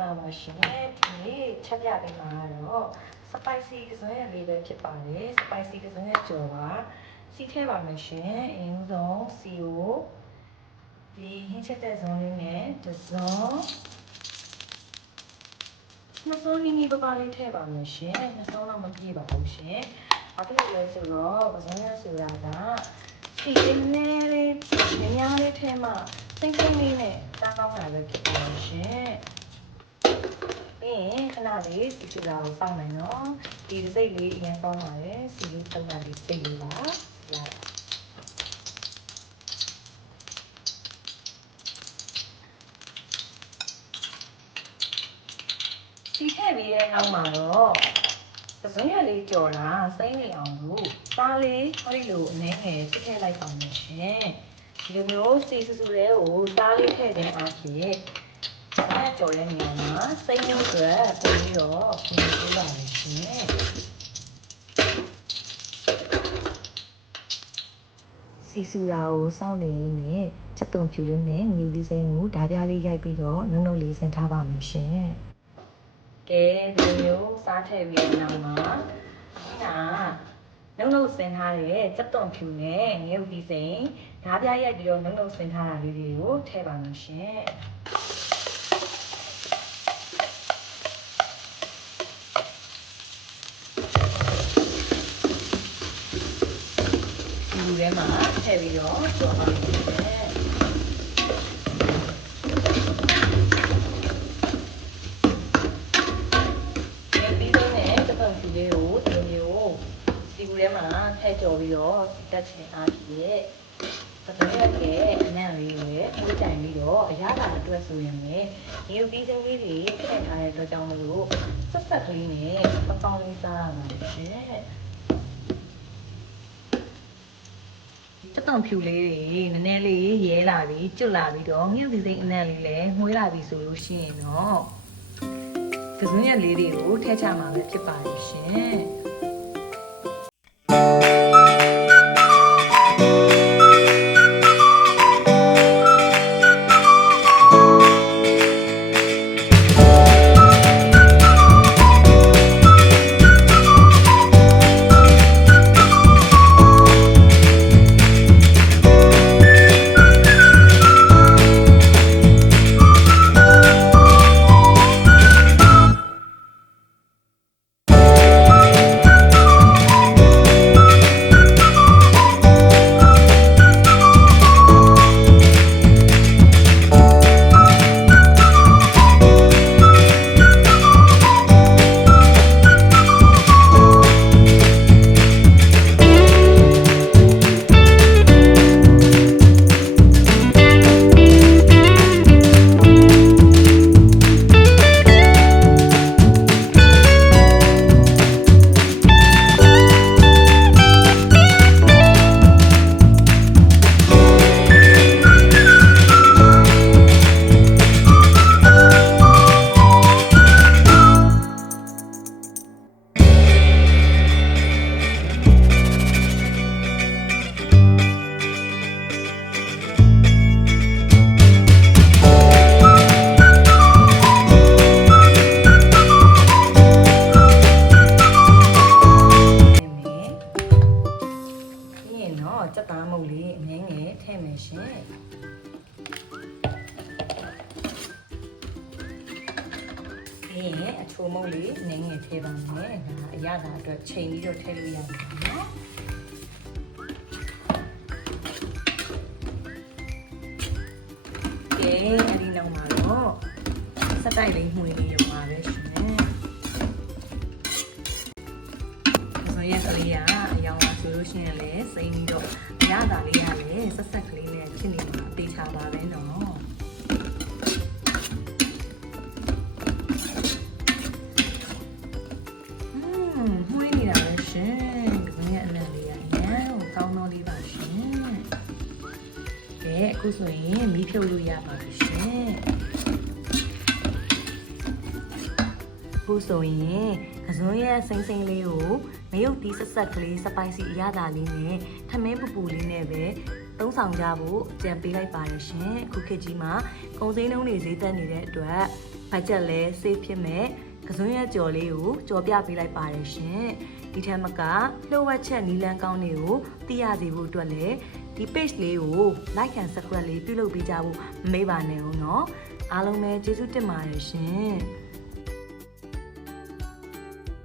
ပါရှင်ဒီနေ့ချက်ပြပေးမှာတော့ spicy ကစွန်းရလေးပဲဖြစ်ပါတယ် spicy ကစွန်းရကြော်ပါစီထည့်ပါမယ်ရှင်အင်းဆုံးစီကိုဒီဟင်းချက်တဲ့ဇွန်လေးနဲ့တစ်စုံနှစ်စုံနီးပါးလေးထည့်ပါမယ်ရှင်နှစ်စုံတော့မပြည့်ပါဘူးရှင်ဘာဖြစ်လို့လဲဆိုတော့ကစွန်းရဆိုတာကစီလေးနဲ့လေးများလေးထည့်မှစိမ့်စိမ့်လေးနဲ့စားကောင်းတာပဲဖြစ်ပါရှင်ပြီးရင်ခဏလေးစီချူတာကိုစောင့်မယ်နော်ဒီစိတ်လေးအရင်ကောင်းပါတယ်စီလေးသုံးတာလေးစိတ်လေးပါလိုက်စီထည့်ပြီးတဲ့နောက်မှာတော့သစင်းရလေးကြော်တာစိမ့်နေအောင်လို့စားလေးဟောဒီလိုအနည်းငယ်ထည့်လိုက်ပါမယ်ရှင်ဒီလိုမျိုးစီစူစူလေးကိုစားလေးထည့်တဲ့အားဖြင့်အဲ့ကြော်တဲ့နေရာမှာစိမ့်မျိုးအတွက်ပို့ပြီးတော့ပြင်ပေးပါမယ်ရှင်စီစူတာကိုစောင့်နေနေချက်တုံဖြူလေးနဲ့ငွေလေးစိမ်းကိုဓာပြားလေးရိုက်ပြီးတော့နုံနုံလေးစင်ထားပါမယ်ရှင်ကဲဒီမျိုးစားထည့်ပြီးတဲ့နောက်မှာနုံနုံစင်ထားတဲ့ချက်တုံဖြူနဲ့ငွေလေးစိမ်းဓာပြားရိုက်ပြီးတော့နုံနုံစင်ထားတာလေးတွေကိုထည့်ပါမယ်ရှင်ဒီထဲမှာထည့်ပြီးတော့ကြော်ပါမယ်ပြီးဆုံးတဲ့ချက်တုံဖြူလေးကိုဒီမျိုးစီဘူးထဲမှာထည့်ကြော်ပြီးတော့တက်ချင်အားဖြင့်ပထမရဲ့အနံ့လေးကိုအုပ်တိုင်ပြီးတော့အရသာအတွက်ဆိုရင်လည်းဒီလိုပြီးဆုံးလေးတွေထည့်ထားတဲ့အတွက်ကြောင့်မလို့ဆက်ဆက်ကလေးနဲ့ပကောင်းလေးစားရမှာရှင်ချက်တုံဖြူလေးတွေနည်းနည်းလေးရဲလာပြီးကျွတ်လာပြီးတော့ငှက်စီစိမ့်အနံ့လေးလည်းငွေးလာပြီးဆိုလို့ရှိရင်တော့ကစွန်းရက်လေးတွေကိုထည့်ချမှာပဲဖြစ်ပါလို့ရှင်ချက်သားမုတ်လေးအငင်းငယ်ထည့်မယ်ရှင်ပြီးရင်အချိုမုတ်လေးအငင်းငယ်ထည့်ပါမယ်ဒါအရသာအတွက်ချိန်ပြီးတော့ထည့်လို့ရတယ်နော်ကဲအဲ့ဒီနောက်မှာတော့စက်တိုက်လေးမှွေလေးရုံပါပဲရှင်ဆိုရင်ကလေးကအယောင်ဆိုလို့ရှိရင်လည်းစိမ့်ပြီးတော့ရတာလေးရလေဆက်ဆက်ကလေးနဲ့ဖြစ်နေမှာတေးချပါပဲနော်မှွေးနေတာပဲရှင်ဒီနေ့အနံ့လေးရရန်ကောင်းတော့လေးပါရှင်ကဲအခုဆိုရင်မီးဖြုတ်လို့ရပါပြီရှင်အခုဆိုရင်ကစွန်းရဲ့စိမ့်စိမ့်လေးကိုမယုတ်တီးဆက်ဆက်ကလေး spicy အရသာလေးနဲ့ထမင်းပူပူလေးနဲ့ပဲ သုံးဆောင်ကြဖို့ကြံပေးလိုက်ပါတယ်ရှင်ခုခေတ်ကြီးမှာကုန်စည်နှုန်းတွေဈေးတက်နေတဲ့အတွက်ဘတ်ဂျက်လည်း save ဖြစ်မဲ့ကစွန်းရက်ကြော်လေးကိုကြော်ပြပေးလိုက်ပါတယ်ရှင်ဒီထက်မကလှုပ်ဝက်ချက်နီလန်းကောင်းတွေကိုသိရစေဖို့အတွက်လည်းဒီ page လေးကို like and subscribe လေးပြုလုပ်ပေးကြဖို့မမေ့ပါနဲ့ဦးเนาะအားလုံးပဲကျေးဇူးတင်ပါတယ်ရှင်